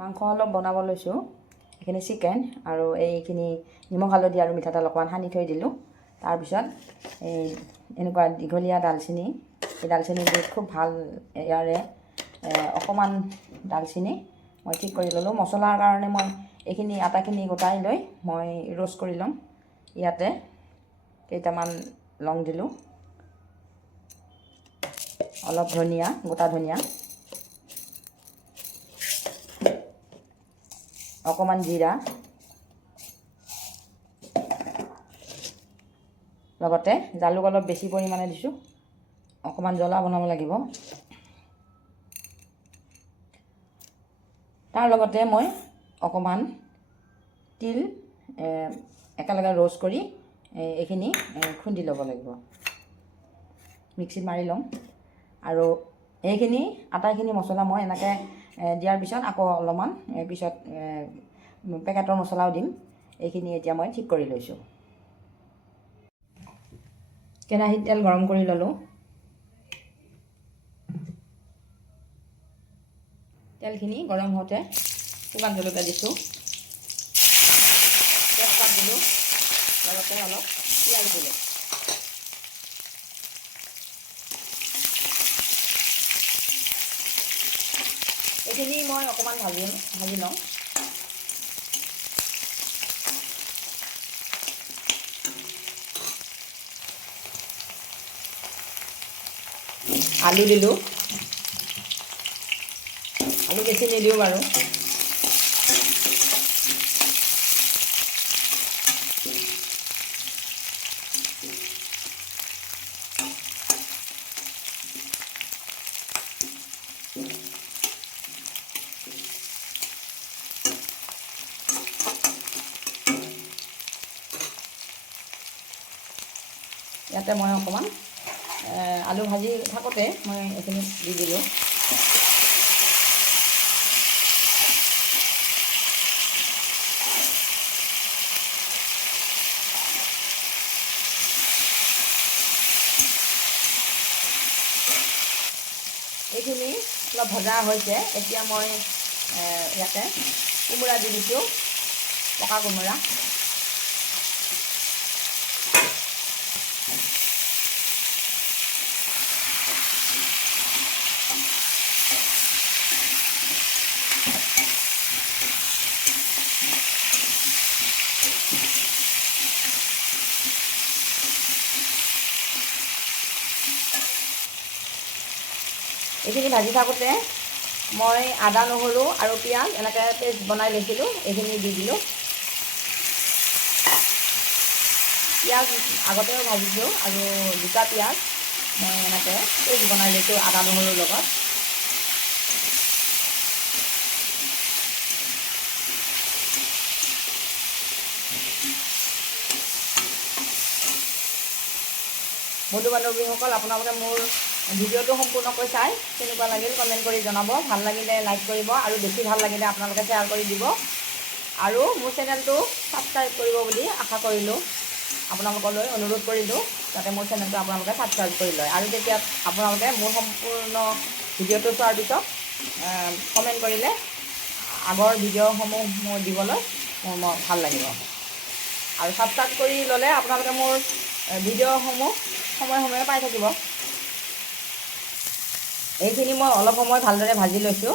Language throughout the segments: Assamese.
মাংস অলপ বনাব লৈছোঁ। এইখিনি চিকেন আৰু এইখিনি নিমখ হালধি আৰু মিঠাতেল অকণমান সানি থৈ দিলোঁ। তাৰপিছত এই এনেকুৱা দীঘলীয়া দালচেনি, এই দালচেনিটো খুব ভাল ইয়াৰে অকণমান দালচেনি মই ঠিক কৰি ল'লোঁ। মছলাৰ কাৰণে মই এইখিনি আটাখিনি গোটাই লৈ মই ৰোষ্ট কৰি ল'ম। ইয়াতে কেইটামান লং দিলোঁ, অলপ ধনিয়া, গোটা ধনিয়া, অকণমান জিৰা, লগতে জালুক অলপ বেছি পৰিমাণে দিছোঁ। অকণমান জ্বলা বনাব লাগিব। তাৰ লগতে মই অকণমান তিল একেলগে ৰোষ্ট কৰি এইখিনি খুন্দি ল'ব লাগিব, মিক্সিত মাৰি ল'ম। আৰু এইখিনি আটাইখিনি মছলা মই এনেকৈ দিয়াৰ পিছত আকৌ অলপমান পিছত পেকেটৰ মছলাও দিম। এইখিনি এতিয়া মই ঠিক কৰি লৈছোঁ। কেৰাহীত তেল গৰম কৰি ল'লোঁ। তেলখিনি গৰম হওঁতে শুকান জলকীয়া দিছোঁ, তেজপাত দিলোঁ, লগতে অলপ পিঁয়াজ দিলোঁ। এইখিনি মই অকণমান ভাজি লওঁ। আলু দিলোঁ, আলু বেছি নিদিওঁ বাৰু। ইয়াতে মই অকণমান আলু ভাজি থাকোঁতে মই এইখিনি দি দিলোঁ। এইখিনি অলপ ভজা হৈছে। এতিয়া মই ইয়াতে কোমোৰা দি দিছোঁ, পকা কোমোৰা। এইখিনি ভাজি থাকোঁতে মই আদা, নহৰু আৰু পিঁয়াজ এনেকৈ পেষ্ট বনাই লৈছিলোঁ, এইখিনি দি দিলোঁ। পিঁয়াজ আগতেও ভাজিছোঁ আৰু দুটা পিঁয়াজ মই এনেকৈ পেষ্ট বনাই লৈছোঁ আদা, নহৰুৰ লগত। বন্ধু বান্ধৱীসকল, আপোনালোকে মোৰ ভিডিঅ'টো সম্পূৰ্ণকৈ চাই কেনেকুৱা লাগিল কমেণ্ট কৰি জনাব। ভাল লাগিলে লাইক কৰিব আৰু বেছি ভাল লাগিলে আপোনালোকে শ্বেয়াৰ কৰি দিব। আৰু মোৰ চেনেলটো ছাবস্ক্ৰাইব কৰিব বুলি আশা কৰিলোঁ, আপোনালোকলৈ অনুৰোধ কৰিলোঁ যাতে মোৰ চেনেলটো আপোনালোকে ছাবস্ক্ৰাইব কৰি লয়। আৰু তেতিয়া আপোনালোকে মোৰ সম্পূৰ্ণ ভিডিঅ'টো চোৱাৰ পিছত কমেণ্ট কৰিলে আগৰ ভিডিঅ'সমূহ মোৰ দিবলৈ মোৰ ভাল লাগিব। আৰু ছাবস্ক্ৰাইব কৰি ল'লে আপোনালোকে মোৰ ভিডিঅ'সমূহ সময়ে সময়ে পাই থাকিব। এইখিনি মই অলপ সময় ভালদৰে ভাজি লৈছোঁ।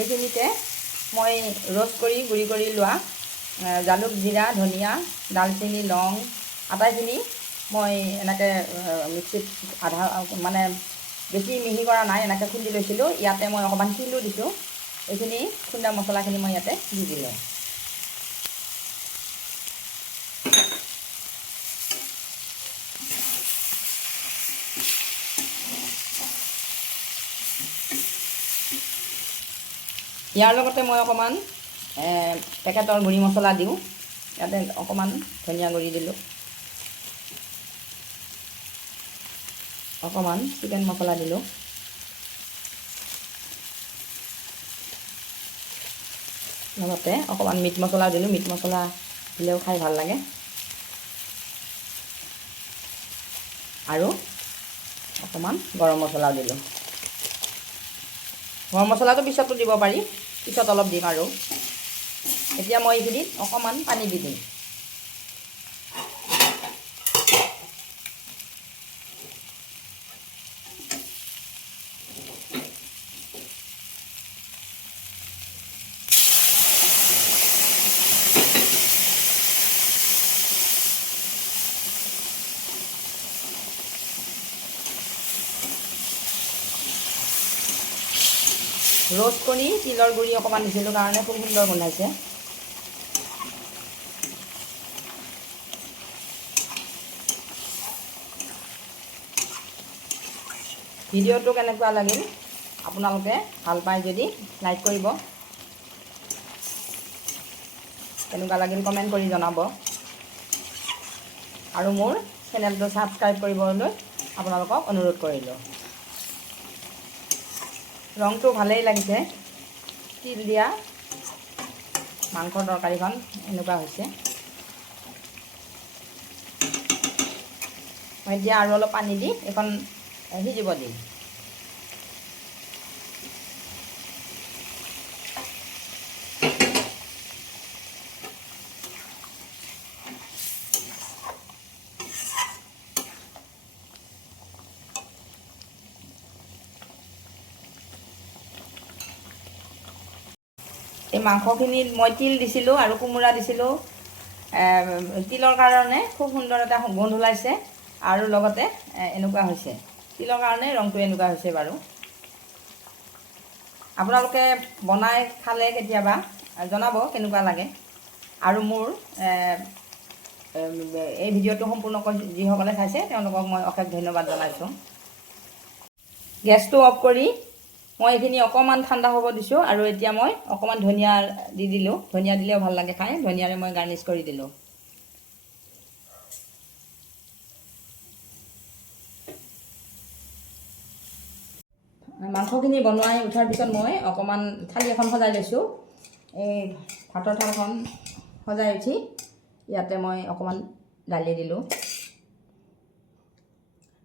এইখিনিতে মই ৰোষ্ট কৰি গুড়ি কৰি লোৱা জালুক, জিৰা, ধনিয়া, দালচেনি, লং আটাইখিনি মই এনেকৈ মিক্সিত মানে বেছি মিহি কৰা নাই, এনেকৈ খুন্দি লৈছিলোঁ। ইয়াতে মই অকণমান তিলো দিছোঁ। এইখিনি খুন্দা মছলাখিনি মই ইয়াতে দি দিলোঁ। ইয়াৰ লগতে মই অকণমান পেকেটৰ গুড়ি মছলা দিওঁ। ইয়াতে অকণমান ধনিয়া গুড়ি দিলোঁ, অকণমান চিকেন মছলা দিলোঁ, লগতে অকণমান মিট মছলা দিলোঁ। মিট মছলা দিলেও খাই ভাল লাগে। আৰু অকণমান গৰম মছলাও দিলোঁ। গৰম মছলাটো পিছতো দিব পাৰি, পিছত অলপ দিম আৰু এতিয়া মই এইখিনিত অকণমান পানী দি দিম। ৰোষ্ট কৰি তিলৰ গুড়ি অকণমান দিছিলোঁ কাৰণে খুব সুন্দৰ গোন্ধাইছে। ভিডিঅ'টো কেনেকুৱা লাগিল আপোনালোকে ভাল পায় যদি লাইক কৰিব, কেনেকুৱা লাগিল কমেণ্ট কৰি জনাব আৰু মোৰ চেনেলটো ছাবস্ক্ৰাইব কৰিবলৈ আপোনালোকক অনুৰোধ কৰিলোঁ। ৰংটো ভালেই লাগিছে, তিল দিয়া মাংসৰ তৰকাৰীখন এনেকুৱা হৈছে। মই এতিয়া আৰু অলপ পানী দি এইখন সিজিব দিম। এই মাংসখিনিত মই তিল দিছিলোঁ আৰু কোমোৰা দিছিলোঁ। তিলৰ কাৰণে খুব সুন্দৰ এটা গোন্ধ ওলাইছে আৰু লগতে এনেকুৱা হৈছে, তিলৰ কাৰণে ৰংটো এনেকুৱা হৈছে বাৰু। আপোনালোকে বনাই খালে কেতিয়াবা জনাব কেনেকুৱা লাগে। আৰু মোৰ এই ভিডিঅ'টো সম্পূৰ্ণকৈ যিসকলে চাইছে তেওঁলোকক মই অশেষ ধন্যবাদ জনাইছোঁ। গেছটো অফ কৰি মই এইখিনি অকণমান ঠাণ্ডা হ'ব দিছোঁ আৰু এতিয়া মই অকণমান ধনিয়া দি দিলোঁ। ধনিয়া দিলেও ভাল লাগে খাই, ধনিয়াৰে মই গাৰ্নিছ কৰি দিলোঁ। মাংসখিনি বনাই উঠাৰ পিছত মই অকণমান থালি এখন সজাই লৈছোঁ। এই ভাতৰ থালখন সজাই উঠি ইয়াতে মই অকণমান দালি দিলোঁ,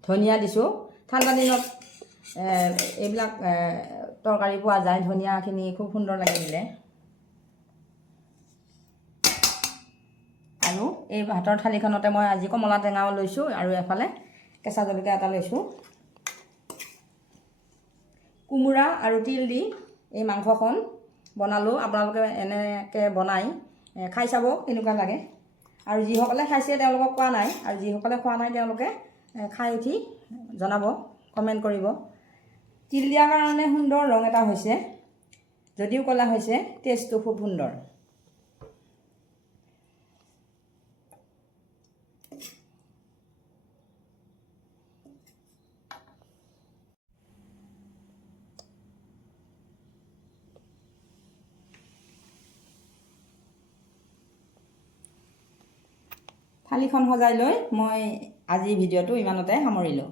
ধনিয়া দিছোঁ। ঠাণ্ডা দিনত এইবিলাক তৰকাৰী পোৱা যায়, ধনিয়াখিনি খুব সুন্দৰ লাগে দিলে। আৰু এই ভাতৰ থালিখনতে মই আজি কমলা টেঙাও লৈছোঁ আৰু এফালে কেঁচা জলকীয়া এটা লৈছোঁ। কোমোৰা আৰু তিল দি এই মাংসখন বনালোঁ। আপোনালোকে এনেকৈ বনাই খাই চাব কেনেকুৱা লাগে। আৰু যিসকলে খাইছে তেওঁলোকক কোৱা নাই, আৰু যিসকলে খোৱা নাই তেওঁলোকে খাই উঠি জনাব, কমেণ্ট কৰিব। তিল দিয়াৰ কাৰণে সুন্দৰ ৰং এটা হৈছে, যদিও ক'লা হৈছে টেষ্টটো খুব সুন্দৰ। থালিখন সজাই লৈ মই আজি ভিডিঅ'টো ইমানতে সামৰিলোঁ।